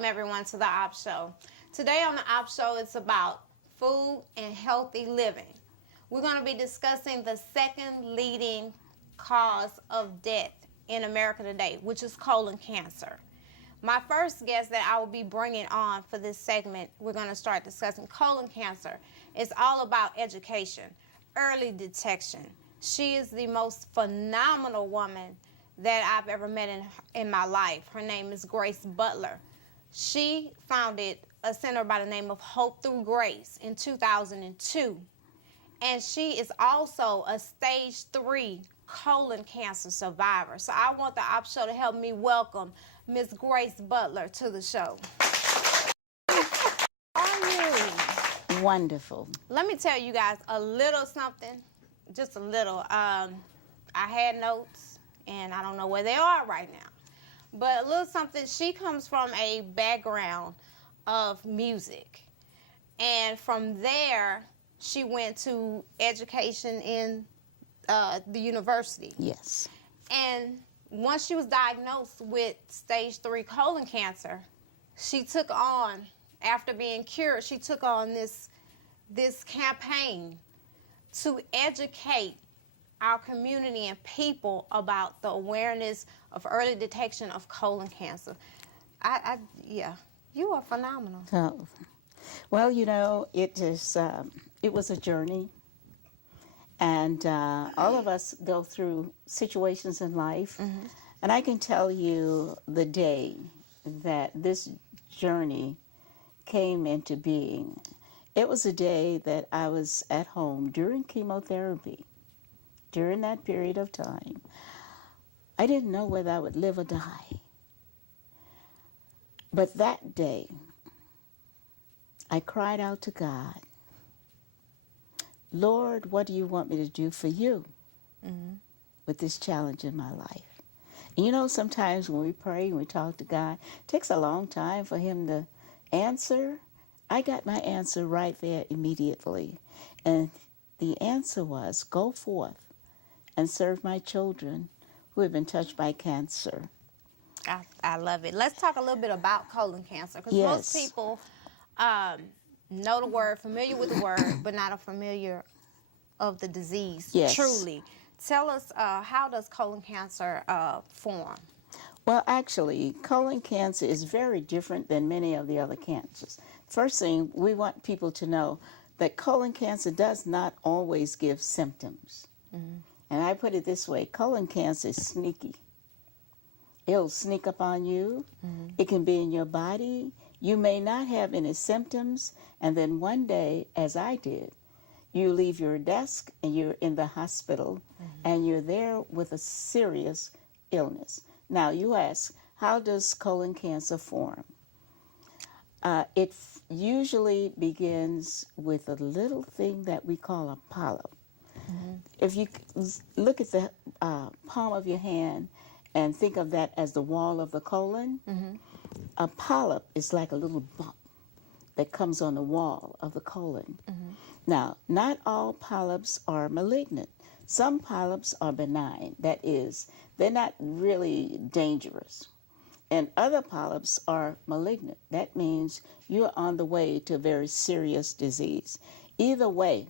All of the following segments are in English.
Welcome everyone to the Op Show. Today on the Op Show, it's about food and healthy living. We're going to be discussing the second leading cause of death in America today, which is colon cancer. My first guest that I will be bringing on for this segment, we're going to start discussing colon cancer. It's all about education, early detection. She is the most phenomenal woman that I've ever met in my life. Her name is Grace Butler. She founded a center by the name of Hope Through Grace in 2002. And she is also a stage 3 colon cancer survivor. So I want the Op Show to help me welcome Miss Grace Butler to the show. How are you? Wonderful. Let me tell you guys a little something, just a little. I had notes, and I don't know where they are right now. But a little something, she comes from a background of music. And from there, she went to education in the university. Yes. And once she was diagnosed with stage 3 colon cancer, she took on, after being cured, she took on this campaign to educate our community and people about the awareness of early detection of colon cancer. Yeah, you are phenomenal. So, well, you know, it was a journey, and all of us go through situations in life, Mm-hmm. and I can tell you the day that this journey came into being. It was a day that I was at home during chemotherapy. During that period of time, I didn't know whether I would live or die. But that day, I cried out to God, Lord, what do you want me to do for you with this challenge in my life? And you know, sometimes when we pray and we talk to God, it takes a long time for him to answer. I got my answer right there immediately. And the answer was, go forth and serve my children who have been touched by cancer. I love it. Let's talk a little bit about colon cancer, because Yes. most people know the word, familiar with the word, but not familiar of the disease. Yes. Truly. Tell us, how does colon cancer form? Well, actually, colon cancer is very different than many of the other cancers. First thing, we want people to know that colon cancer does not always give symptoms. Mm-hmm. And I put it this way, colon cancer is sneaky. It'll sneak up on you. Mm-hmm. It can be in your body. You may not have any symptoms, and then one day, as I did, you leave your desk and you're in the hospital, and you're there with a serious illness. Now, you ask, how does colon cancer form? It usually begins with a little thing that we call a polyp. Mm-hmm. If you look at the palm of your hand and think of that as the wall of the colon, a polyp is like a little bump that comes on the wall of the colon. Mm-hmm. Now, not all polyps are malignant. Some polyps are benign. That is, they're not really dangerous. And other polyps are malignant. That means you're on the way to a very serious disease. Either way,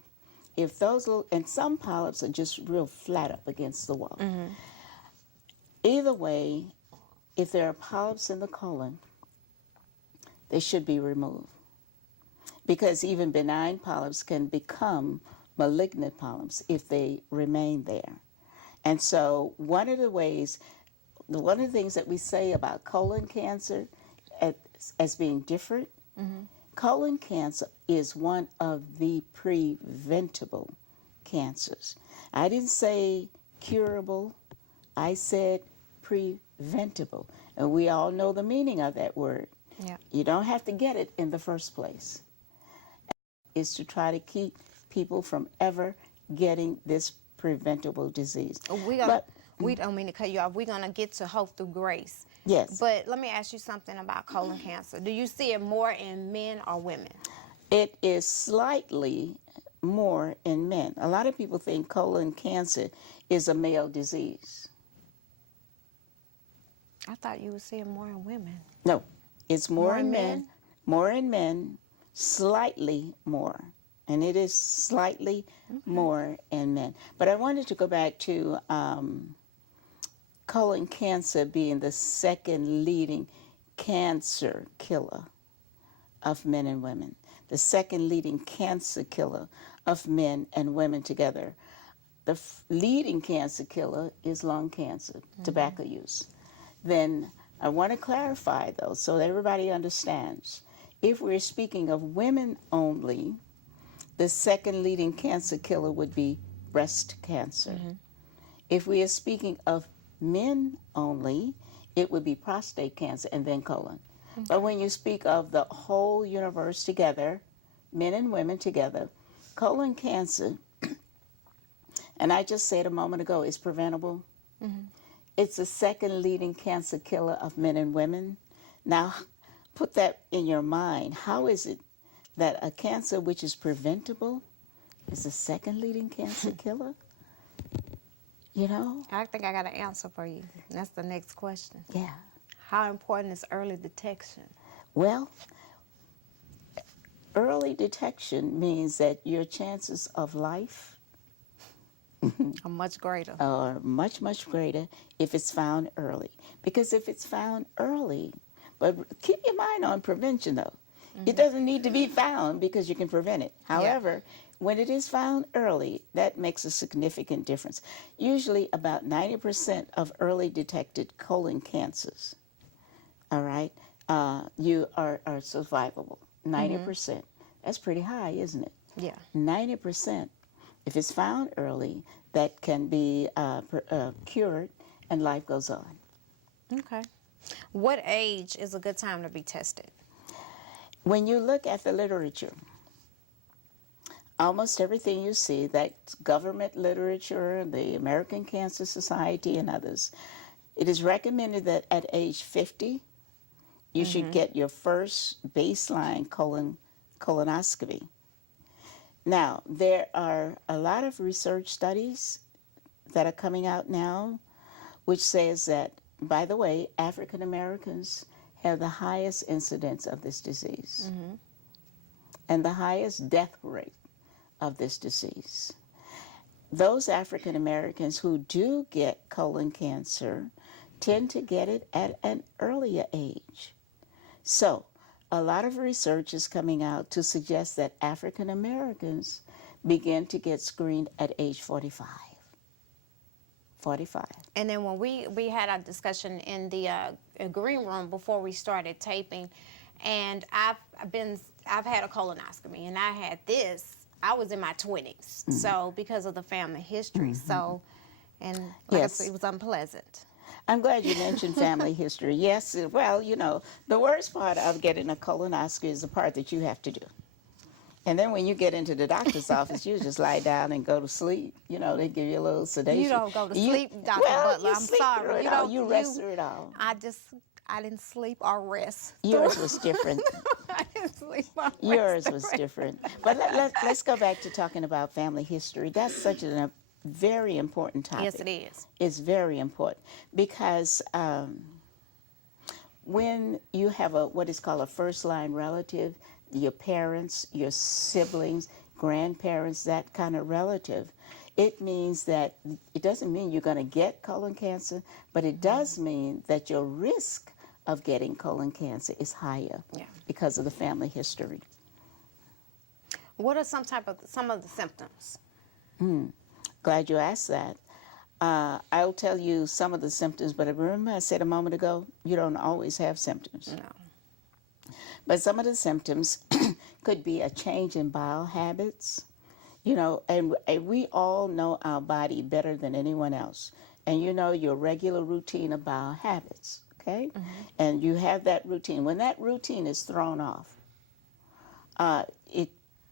if those little, and some polyps are just real flat up against the wall. Mm-hmm. Either way, if there are polyps in the colon, they should be removed. Because even benign polyps can become malignant polyps if they remain there. And so one of the things that we say about colon cancer as being different, colon cancer is one of the preventable cancers. I didn't say curable, I said preventable. And we all know the meaning of that word. Yeah. You don't have to get it in the first place. It's to try to keep people from ever getting this preventable disease. We don't mean to cut you off. We're going to get to Hope Through Grace. Yes. But let me ask you something about colon cancer. Do you see it more in men or women? It is slightly more in men. A lot of people think colon cancer is a male disease. I thought you would see it more in women. No, It's more in men, more in men, slightly more. And it is slightly more in men. But I wanted to go back to colon cancer being the second leading cancer killer of men and women. The second leading cancer killer of men and women together. The leading cancer killer is lung cancer, tobacco use. Then I want to clarify, though, so that everybody understands. If we're speaking of women only, the second leading cancer killer would be breast cancer. If we are speaking of men only, it would be prostate cancer and then colon. But when you speak of the whole universe together, men and women together, colon cancer, and I just said a moment ago, is preventable. It's the second leading cancer killer of men and women. Now, put that in your mind. How is it that a cancer which is preventable is the second leading cancer killer? You know? I think I got an answer for you. That's the next question. Yeah. How important is early detection? Well, early detection means that your chances of life Are much greater. are much, much greater if it's found early. Because if it's found early, but keep your mind on prevention, though. It doesn't need to be found because you can prevent it. However, when it is found early, that makes a significant difference. Usually about 90% of early detected colon cancers, all right, you are survivable. 90%. That's pretty high, isn't it? Yeah. 90%. If it's found early, that can be cured and life goes on. Okay. What age is a good time to be tested? When you look at the literature, almost everything you see, that government literature, the American Cancer Society and others, it is recommended that at age 50, you should get your first baseline colonoscopy. Now, there are a lot of research studies that are coming out now, which says that, by the way, African Americans have the highest incidence of this disease and the highest death rate of this disease. Those African Americans who do get colon cancer tend to get it at an earlier age. So, a lot of research is coming out to suggest that African Americans begin to get screened at age 45. 45. And then when we had a discussion in the green room before we started taping, and I've had a colonoscopy, and I had this. I was in my 20s, so because of the family history, so and like Yes. I said, it was unpleasant. I'm glad you mentioned family history. Yes, well, you know, the worst part of getting a colonoscopy is the part that you have to do. And then when you get into the doctor's office, you just lie down and go to sleep. You know, they give you a little sedation. You don't go to sleep, Dr. Butler. You I'm sleep sorry. through it You all. don't. You rest through it all. I didn't sleep or rest. Yours was different. I didn't sleep or rest. Yours was different. But let's go back to talking about family history. That's such a very important topic. Yes, it is. It's very important because when you have what is called a first-line relative, your parents, your siblings, grandparents, that kind of relative, it means that it doesn't mean you're going to get colon cancer, but it does mean that your risk of getting colon cancer is higher because of the family history. What are some of the symptoms? Glad you asked that. I'll tell you some of the symptoms, but remember I said a moment ago, you don't always have symptoms. No. But some of the symptoms could be a change in bowel habits, you know, and we all know our body better than anyone else. And you know your regular routine of bowel habits, okay? And you have that routine. When that routine is thrown off,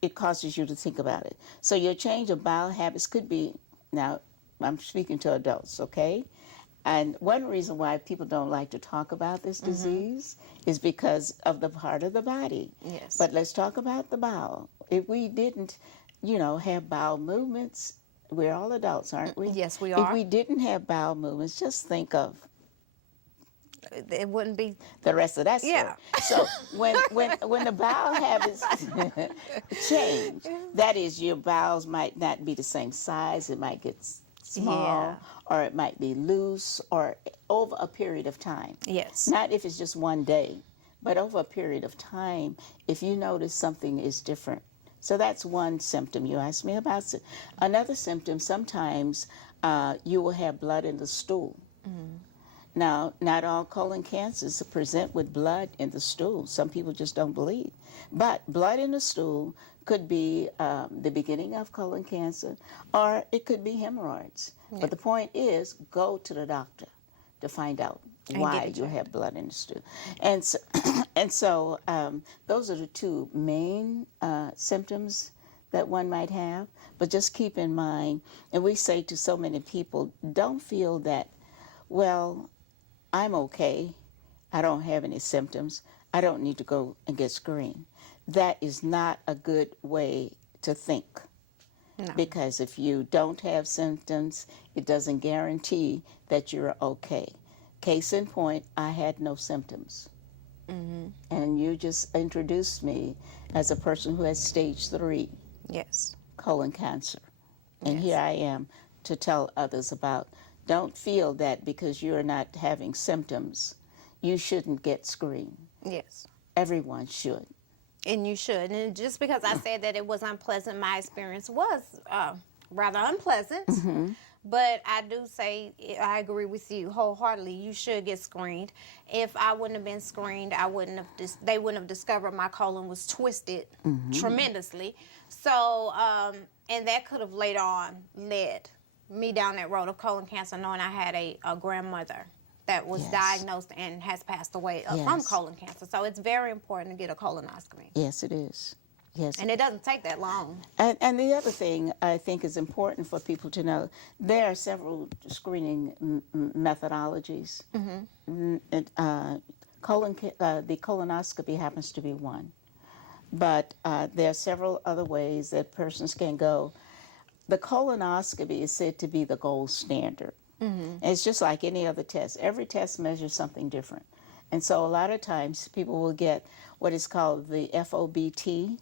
it causes you to think about it. So your change of bowel habits could be, now I'm speaking to adults, okay? And one reason why people don't like to talk about this disease is because of the part of the body. Yes. But let's talk about the bowel. If we didn't, you know, have bowel movements, we're all adults, aren't we? Yes, we If are. we didn't have bowel movements, just think of it wouldn't be. the rest of that story. Yeah. So when the bowel habits change, that is, your bowels might not be the same size. It might get small, Yeah. or it might be loose, or over a period of time. Yes. Not if it's just one day, but over a period of time, if you notice something is different. So that's one symptom you asked me about. Another symptom, sometimes you will have blood in the stool. Now, not all colon cancers present with blood in the stool. Some people just don't believe. But blood in the stool could be the beginning of colon cancer, or it could be hemorrhoids. Yeah. But the point is, go to the doctor to find out why you have blood in the stool. And so, those are the two main symptoms that one might have. But just keep in mind, and we say to so many people, don't feel that, well, I'm okay, I don't have any symptoms, I don't need to go and get screened. That is not a good way to think. No. Because if you don't have symptoms, it doesn't guarantee that you're okay. Case in point, I had no symptoms. And you just introduced me as a person who has stage 3 colon cancer. And here I am to tell others about, don't feel that because you're not having symptoms, you shouldn't get screened. Yes. Everyone should. And you should. And just because I said that it was unpleasant, my experience was rather unpleasant. But I do say, I agree with you wholeheartedly, you should get screened. If I wouldn't have been screened, they wouldn't have discovered my colon was twisted tremendously. So, and that could have later on led me down that road of colon cancer, knowing I had a grandmother that was diagnosed and has passed away from colon cancer. So it's very important to get a colonoscopy. Yes, it is. Yes. And it doesn't take that long. And the other thing I think is important for people to know, there are several screening methodologies. The colonoscopy happens to be one. But there are several other ways that persons can go. The colonoscopy is said to be the gold standard. And it's just like any other test. Every test measures something different. And so a lot of times people will get what is called the FOBT,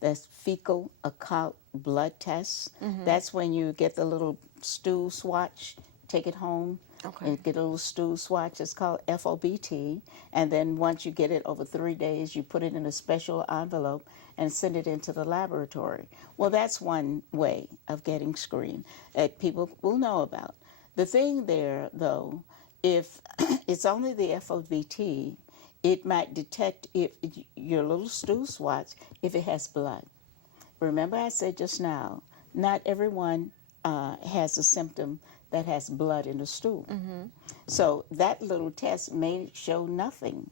that's fecal occult blood test. That's when you get the little stool swatch, take it home, and get a little stool swatch. It's called FOBT. And then once you get it over 3 days, you put it in a special envelope and send it into the laboratory. Well, that's one way of getting screened that people will know about. The thing there, though, if it's only the FOBT, it might detect if your little stool swatch if it has blood. Remember I said just now, not everyone has a symptom that has blood in the stool. So that little test may show nothing,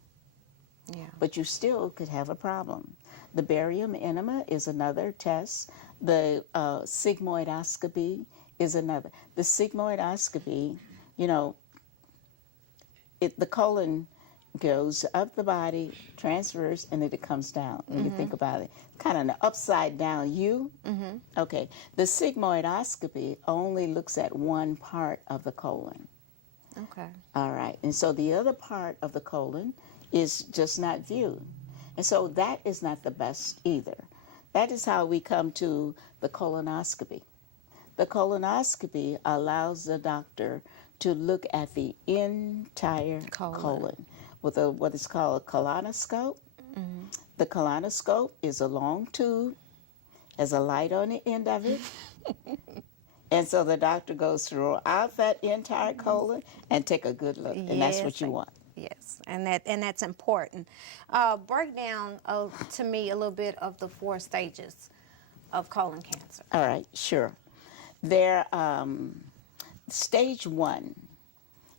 but you still could have a problem. The barium enema is another test. The sigmoidoscopy is another. The sigmoidoscopy, the colon goes up the body, transfers, and then it comes down. When you think about it, kind of an upside down U. Okay, the sigmoidoscopy only looks at one part of the colon. Okay. All right, and so the other part of the colon is just not viewed. And so that is not the best either. That is how we come to the colonoscopy. The colonoscopy allows the doctor to look at the entire colon with what is called a colonoscope. The colonoscope is a long tube, has a light on the end of it. And so the doctor goes throughout that entire colon and take a good look, and that's what you want. Yes, and that's important. Break down to me a little bit of the 4 stages of colon cancer. All right, sure. Stage 1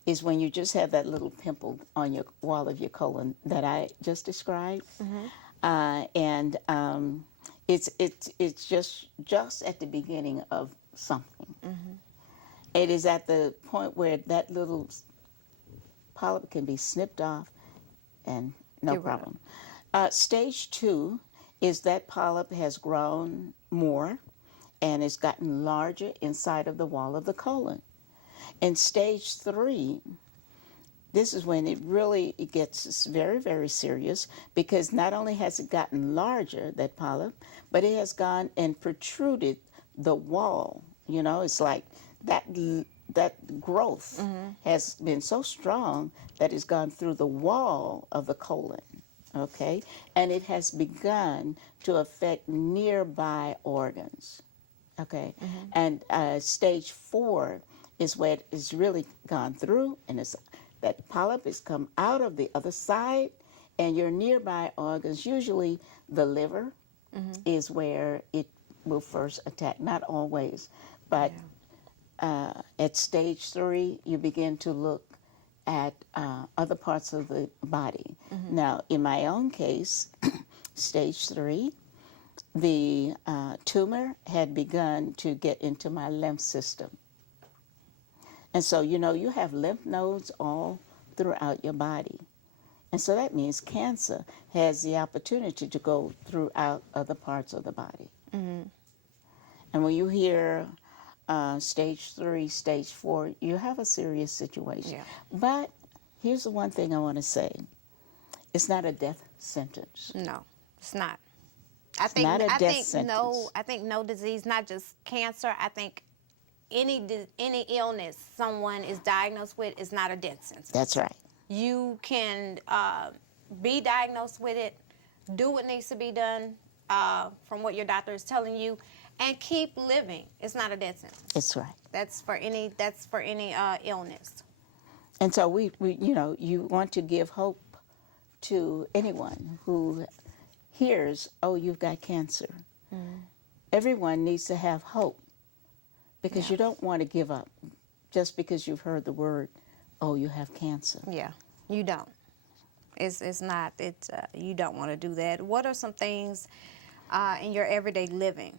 is when you just have that little pimple on your wall of your colon that I just described, and it's just at the beginning of something. It is at the point where that little polyp can be snipped off, and no problem. Stage 2 is that polyp has grown more and it's gotten larger inside of the wall of the colon. In stage 3, this is when it gets very, very serious, because not only has it gotten larger, that polyp, but it has gone and protruded the wall. You know, it's like that growth has been so strong that it's gone through the wall of the colon, okay? And it has begun to affect nearby organs, okay? And stage 4 is where it is really gone through, and that polyp has come out of the other side, and your nearby organs, usually the liver, is where it will first attack. Not always, but at stage 3, you begin to look at other parts of the body. Now, in my own case, stage 3, the tumor had begun to get into my lymph system. And so, you know, you have lymph nodes all throughout your body. And so that means cancer has the opportunity to go throughout other parts of the body. And when you hear stage 3, stage 4, you have a serious situation. Yeah. But here's the one thing I want to say. It's not a death sentence. No, it's not. I think no disease, not just cancer. I think any illness someone is diagnosed with is not a death sentence. That's right. You can be diagnosed with it, do what needs to be done from what your doctor is telling you, and keep living. It's not a death sentence. That's right. That's for any illness. And so we you know, you want to give hope to anyone who hears, oh, you've got cancer. Everyone needs to have hope, because you don't want to give up just because you've heard the word, oh, you have cancer. Yeah, you don't. You don't want to do that. What are some things in your everyday living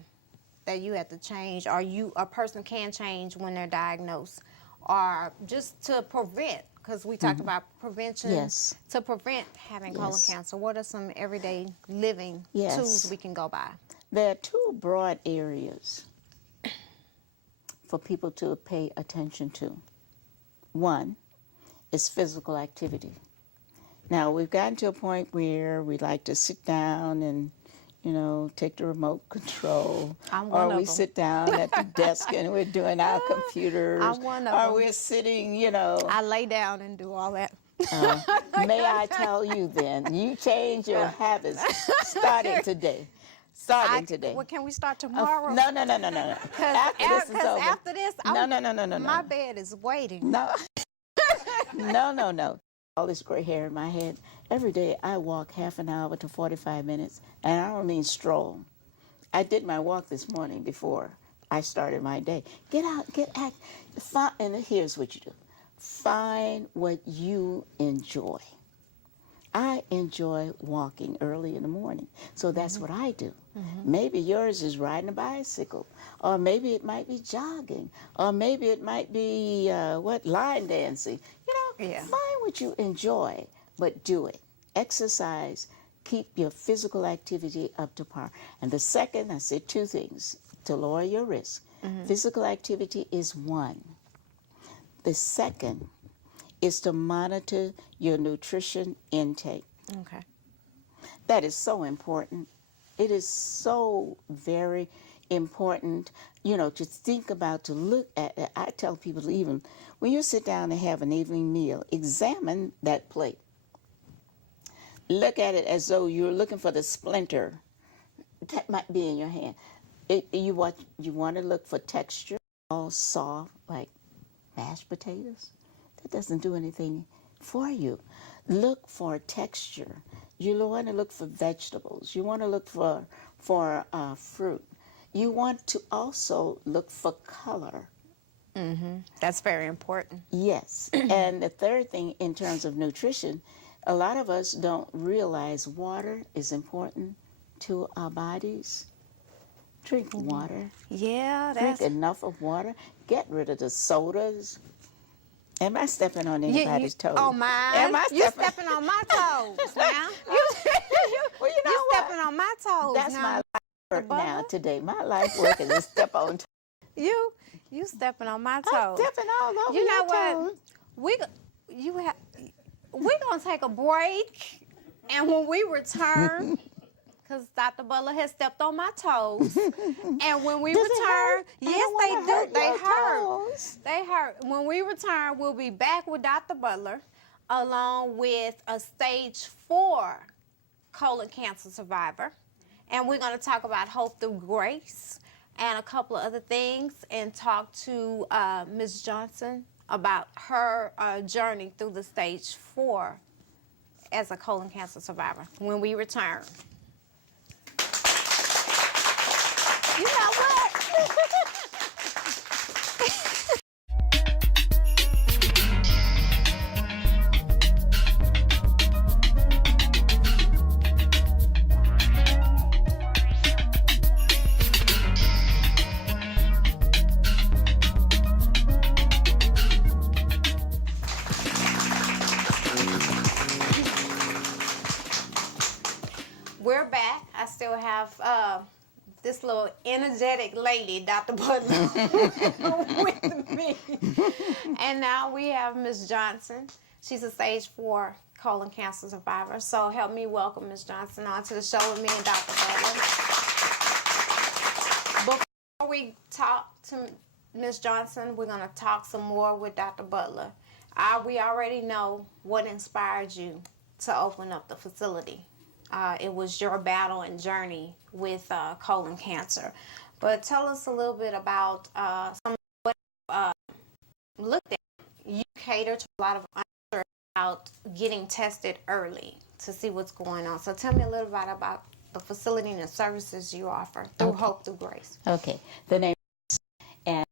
that you have to change, or a person can change when they're diagnosed, or just to prevent, because we talked about prevention, Yes. to prevent having colon cancer? What are some everyday living Yes. tools we can go by? There are 2 broad areas for people to pay attention to. One is physical activity. Now, we've gotten to a point where we like to sit down and, you know, take the remote control. Or we sit down at the desk and we're doing our computers. I'm one of or them. we're sitting, you know. I lay down and do all that. May I tell you then, you change your habits starting today. Well, can we start tomorrow? No. After this is over. After this, No. My bed is waiting. No. No. All this gray hair in my head. Every day I walk half an hour to 45 minutes, and I don't mean stroll. I did my walk this morning before I started my day. Get out, and here's what you do. Find what you enjoy. I enjoy walking early in the morning, so that's what I do. Maybe yours is riding a bicycle, or maybe it might be jogging, or maybe it might be line dancing. You know, find what you enjoy, but do it. Exercise, keep your physical activity up to par. And the second, I said 2 things to lower your risk. Physical activity is one. The second is to monitor your nutrition intake. Okay. That is so important. It is so very important, you know, to think about, to look at. I tell people, even when you sit down and have an evening meal, examine that plate. Look at it as though you're looking for the splinter that might be in your hand. You want to look for texture, all soft, like mashed potatoes. That doesn't do anything for you. Look for texture. You want to look for vegetables. You want to look for fruit. You want to also look for color. That's very important. Yes. And the third thing, in terms of nutrition, a lot of us don't realize water is important to our bodies. Drink water. Yeah, Drink enough of water. Get rid of the sodas. Am I stepping on anybody's toes? Oh, mine. Am I You stepping on my toes now. Well, you know You what? stepping on my toes That's now. my life work now today. My life work is to step on toes. You stepping on my toes. I'm stepping all over You know your what? toes. we're going to take a break. And when we return, because Dr. Butler has stepped on my toes. And when we return, yes, they do. They hurt. They hurt. When we return, we'll be back with Dr. Butler along with a stage 4 colon cancer survivor. And we're going to talk about hope through grace and a couple of other things, and talk to Ms. Johnson about her journey through the stage 4 as a colon cancer survivor when we return. You know what? We're back. I still have this little energetic lady, Dr. Butler, with me. And now we have Ms. Johnson. She's a stage 4 colon cancer survivor. So help me welcome Ms. Johnson onto the show with me and Dr. Butler. Before we talk to Ms. Johnson, we're going to talk some more with Dr. Butler. We already know what inspired you to open up the facility. It was your battle and journey with colon cancer. But tell us a little bit about some of what looked at. You cater to a lot of unsure about getting tested early to see what's going on. So tell me a little bit about the facility and the services you offer through Hope Through Grace. Okay. The name is, and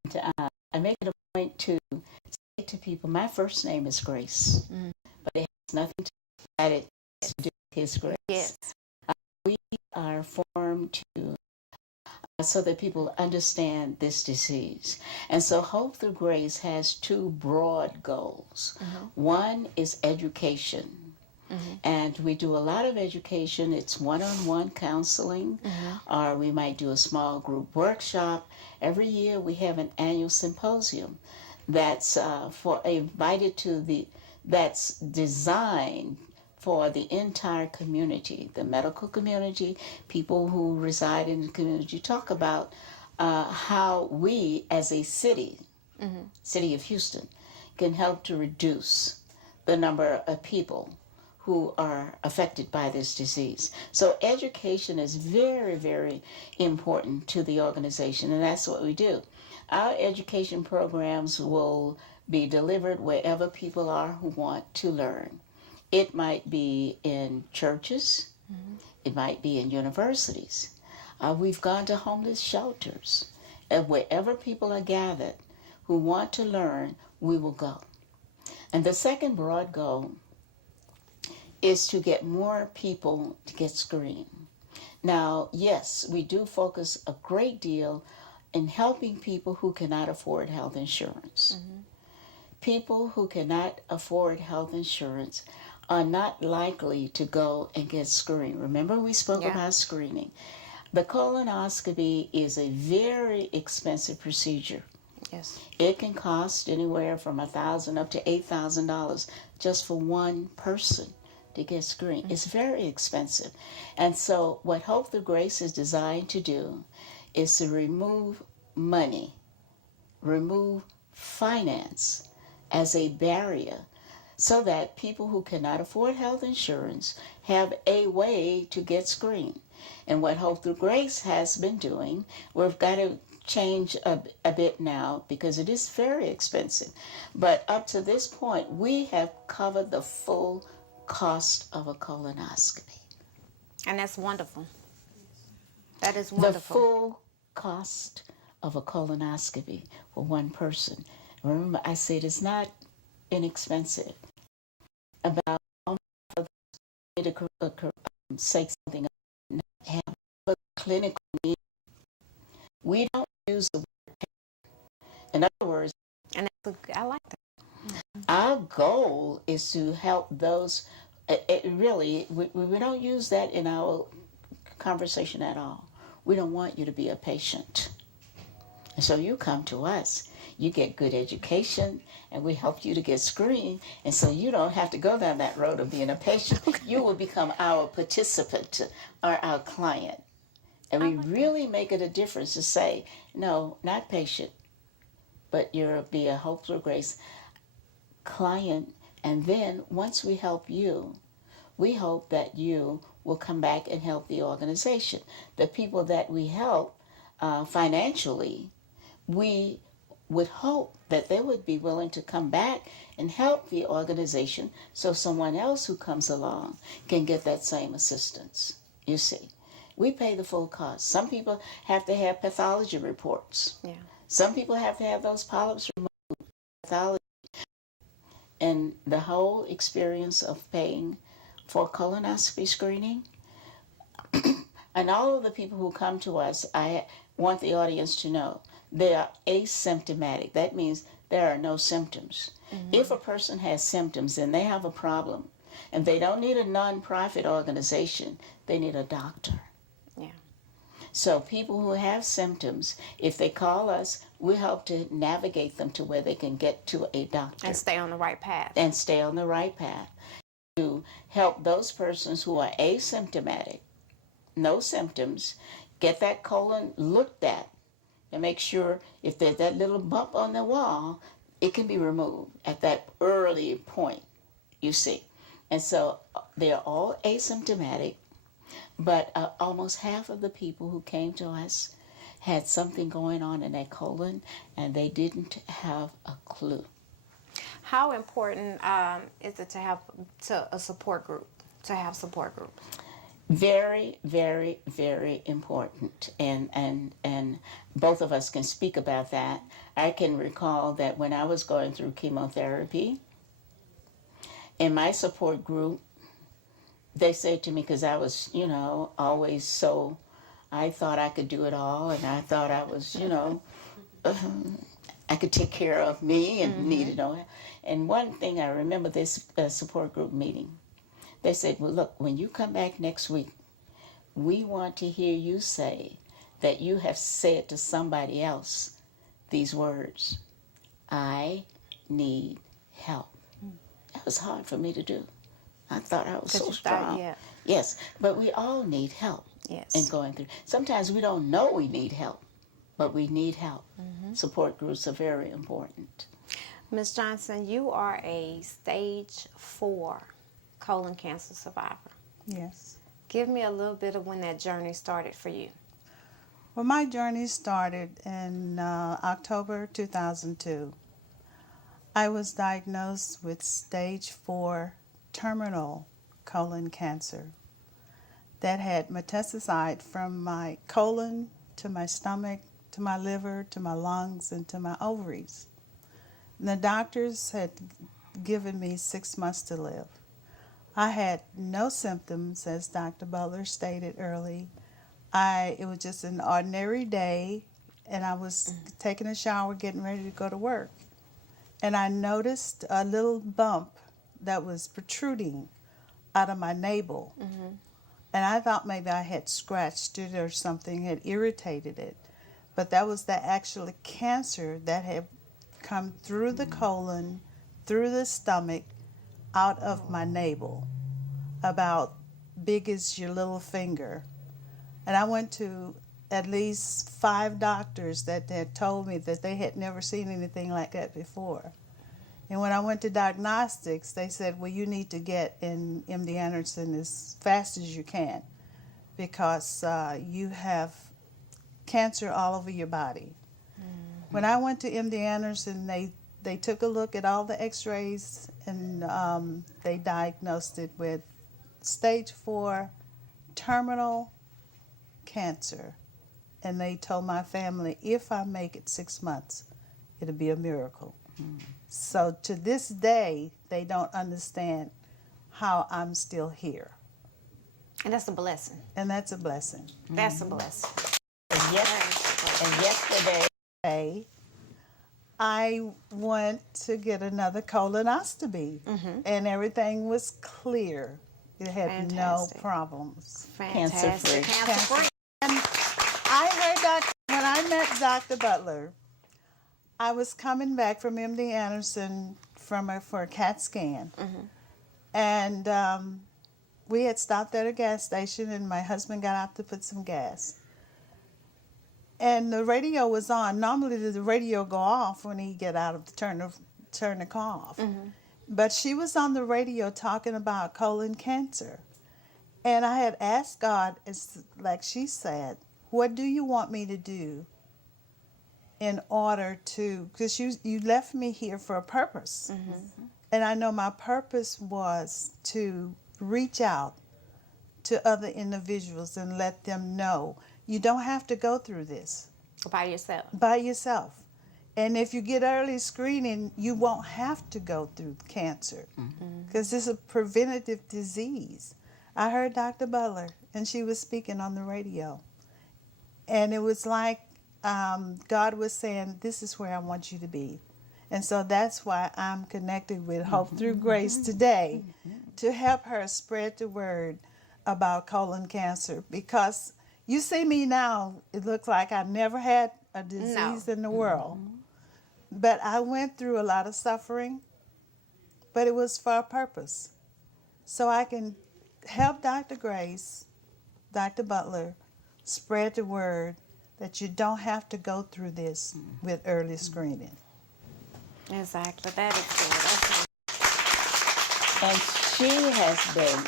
I make it a point to say to people, my first name is Grace, but it has nothing to do with His grace. Yes. We are formed to so that people understand this disease. And so Hope Through Grace has 2 broad goals. One is education. And we do a lot of education. It's one-on-one counseling, or we might do a small group workshop. Every year we have an annual symposium that's that's designed for the entire community, the medical community, people who reside in the community, talk about how we as a city, city of Houston, can help to reduce the number of people who are affected by this disease. So education is very, very important to the organization, and that's what we do. Our education programs will be delivered wherever people are who want to learn. It might be in churches. It might be in universities. We've gone to homeless shelters. And wherever people are gathered who want to learn, we will go. And the second broad goal is to get more people to get screened. Now, yes, we do focus a great deal in helping people who cannot afford health insurance. People who cannot afford health insurance are not likely to go and get screened. Remember, we spoke about screening. The colonoscopy is a very expensive procedure. Yes. It can cost anywhere from $1,000 up to $8,000 just for one person to get screened. It's very expensive. And so what Hope Through Grace is designed to do is to remove money, remove finance as a barrier, so that people who cannot afford health insurance have a way to get screened. And what Hope Through Grace has been doing, we've got to change a bit now because it is very expensive. But up to this point, we have covered the full cost of a colonoscopy. And that's wonderful. That is wonderful. The full cost of a colonoscopy for one person. Remember, I said it's not inexpensive. About to say something, have a clinical need. We don't use the word pain. In other words, and I like that. Our goal is to help those. We don't use that in our conversation at all. We don't want you to be a patient. And so you come to us, you get good education, and we help you to get screened. And so you don't have to go down that road of being a patient. You will become our participant or our client. And we really make it a difference to say, no, not patient, but you'll be a Hope Through Grace client. And then once we help you, we hope that you will come back and help the organization. The people that we help financially, we would hope that they would be willing to come back and help the organization so someone else who comes along can get that same assistance. You see, we pay the full cost. Some people have to have pathology reports. Yeah. Some people have to have those polyps removed. Pathology. And the whole experience of paying for colonoscopy screening, and all of the people who come to us, I want the audience to know, they are asymptomatic. That means there are no symptoms. If a person has symptoms, then they have a problem. And they don't need a non-profit organization. They need a doctor. Yeah. So people who have symptoms, if they call us, we help to navigate them to where they can get to a doctor. And stay on the right path. And stay on the right path. To help those persons who are asymptomatic, no symptoms, get that colon looked at and make sure if there's that little bump on the wall, it can be removed at that early point, you see. And so they're all asymptomatic, but almost half of the people who came to us had something going on in their colon and they didn't have a clue. How important is it to have a support group, to have support groups? Very, very, very important. And both of us can speak about that. I can recall that when I was going through chemotherapy, in my support group, they said to me, because I was, always so, I thought I could do it all, and I thought I was, I could take care of me and needed no help. And one thing I remember this support group meeting, they said, well, look, when you come back next week, we want to hear you say that you have said to somebody else these words, I need help. That was hard for me to do. I thought I was so strong. Yeah. Yes, but we all need help in going through. Sometimes we don't know we need help, but we need help. Support groups are very important. Ms. Johnson, you are a stage 4 colon cancer survivor. Yes. Give me a little bit of when that journey started for you. Well, my journey started in October 2002. I was diagnosed with stage 4 terminal colon cancer that had metastasized from my colon to my stomach, to my liver, to my lungs, and to my ovaries. And the doctors had given me 6 months to live. I had no symptoms, as Dr. Butler stated early. It was just an ordinary day, and I was taking a shower, getting ready to go to work. And I noticed a little bump that was protruding out of my navel. And I thought maybe I had scratched it or something had irritated it. But that was the actual cancer that had come through the colon, through the stomach, out of my navel, about big as your little finger. And I went to at least 5 doctors that had told me that they had never seen anything like that before. And when I went to diagnostics, they said, well, you need to get in MD Anderson as fast as you can because you have cancer all over your body. When I went to MD Anderson, they took a look at all the x-rays and they diagnosed it with stage 4 terminal cancer. And they told my family, if I make it 6 months, it'll be a miracle. So to this day, they don't understand how I'm still here. And that's a blessing. And that's a blessing. That's a blessing. And yesterday, I went to get another colonoscopy, and everything was clear. It had Fantastic. no problems. Fantastic. Cancer-free. Cancer-free. And I heard that when I met Dr. Butler, I was coming back from MD Anderson for a CAT scan. And we had stopped at a gas station, and my husband got out to put some gas. And the radio was on. Normally, the radio go off when he get out of turn the car off. But she was on the radio talking about colon cancer. And I had asked God, like she said, what do you want me to do in order to, because you left me here for a purpose. And I know my purpose was to reach out to other individuals and let them know you don't have to go through this By yourself. by yourself. And if you get early screening, you won't have to go through cancer because this is a preventative disease. I heard Dr. Butler, and she was speaking on the radio. And it was like God was saying, this is where I want you to be. And so that's why I'm connected with Hope Through Grace today to help her spread the word about colon cancer. Because you see me now, it looks like I never had a disease in the world. But I went through a lot of suffering, but it was for a purpose. So I can help Dr. Grace, Dr. Butler, spread the word that you don't have to go through this with early screening. Exactly. That is good. Okay. And she has been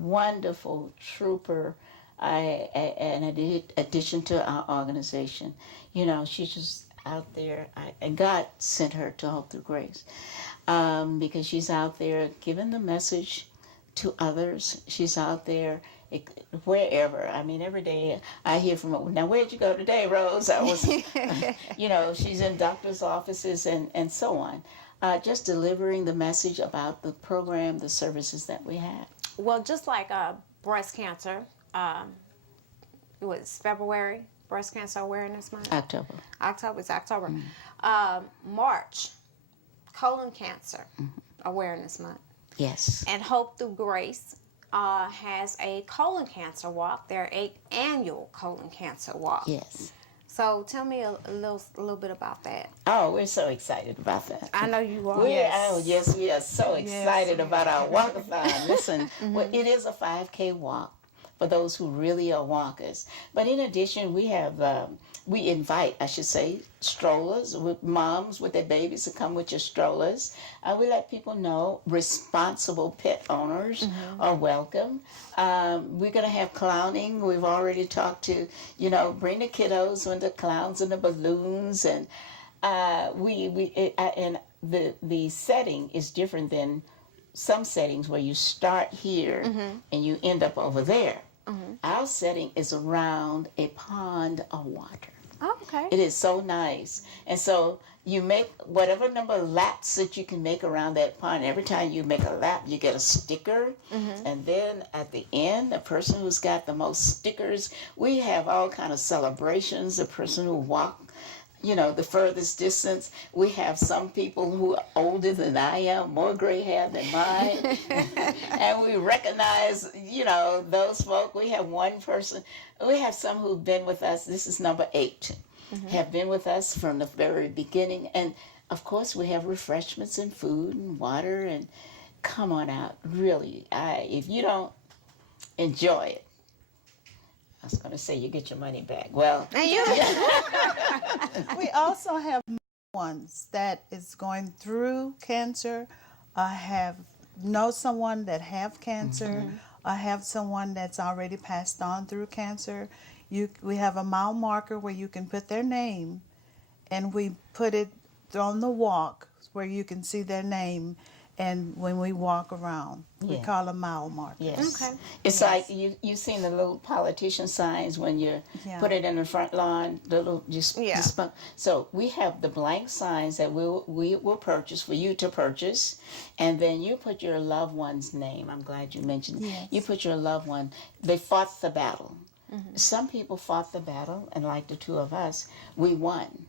wonderful trooper. In addition to our organization, you know, she's just out there. And God sent her to Hope Through Grace because she's out there giving the message to others. She's out there wherever. I mean, every day I hear from her, now where'd you go today, Rose? I was, you know, she's in doctor's offices and so on. Just delivering the message about the program, the services that we have. Well, just like breast cancer, it was February, Breast Cancer Awareness Month. October. It's October. March, Colon Cancer Awareness Month. Yes. And Hope Through Grace has a colon cancer walk. Their 8th annual colon cancer walk. Yes. So tell me a little bit about that. Oh, we're so excited about that. I know you are. Yes, we are so excited about our walkathon. Listen, well, it is a 5K walk for those who really are walkers. But in addition, we have, we invite, I should say, strollers with moms with their babies to come with your strollers. We let people know responsible pet owners are welcome. We're going to have clowning. We've already talked to, you know, bring the kiddos with the clowns and the balloons. And the setting is different than some settings where you start here and you end up over there. Our setting is around a pond of water. Oh, okay. It is so nice. And so you make whatever number of laps that you can make around that pond. Every time you make a lap, you get a sticker. And then at the end, the person who's got the most stickers, we have all kind of celebrations. The person who walked, you know, the furthest distance. We have some people who are older than I am, more gray hair than mine. And we recognize, you know, those folk. We have one person, we have some who've been with us. This is number 8, have been with us from the very beginning. And of course, we have refreshments and food and water. And come on out, really. If you don't enjoy it, I was going to say you get your money back. Well, We also have ones that is going through cancer, know someone that have cancer, or have someone that's already passed on through cancer. We have a mile marker where you can put their name, and we put it on the walk where you can see their name. And when we walk around, we call a mile marker. yes. Okay. It's like you've seen the little politician signs when you put it in the front lawn, the little so we have the blank signs that we will purchase for you to purchase, and then you put your loved one's name. I'm glad you mentioned. Yes. You put your loved one. They fought the battle. Some people fought the battle, and like the two of us, we won.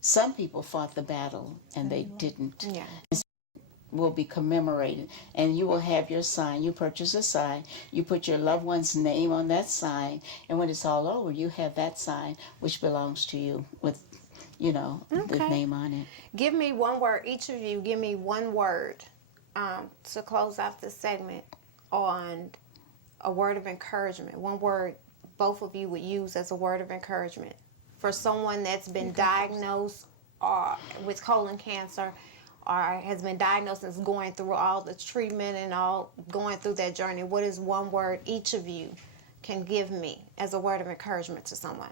Some people fought the battle and they didn't. Yeah. will be commemorated, and you will have your sign. You purchase a sign, you put your loved one's name on that sign, and when it's all over, you have that sign which belongs to you with, the name on it. Give me one word. Each of you, give me one word to close out this segment on a word of encouragement. One word both of you would use as a word of encouragement for someone that's been diagnosed or with colon cancer, or has been diagnosed and is going through all the treatment and all going through that journey. What is one word each of you can give me as a word of encouragement to someone?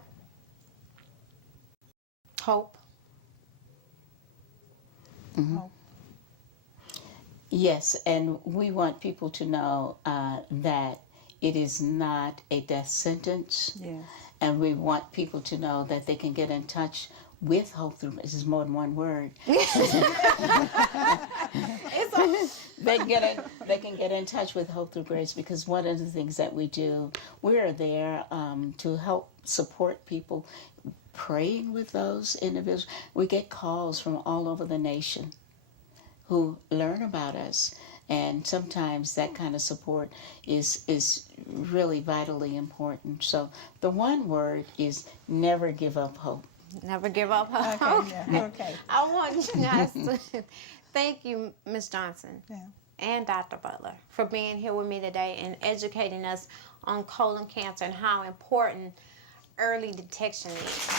Hope. Hope. Yes, and we want people to know that it is not a death sentence. Yes. And we want people to know that they can get in touch with Hope Through. This is more than one word. They can get in touch with Hope Through Grace, because one of the things that we do, we are there to help support people, praying with those individuals. We get calls from all over the nation who learn about us, and sometimes that kind of support is really vitally important. So the one word is never give up hope. Never give up hope. Okay. Yeah. Okay. I want you guys to thank you, Ms. Johnson. Yeah. And Dr. Butler for being here with me today and educating us on colon cancer and how important early detection is.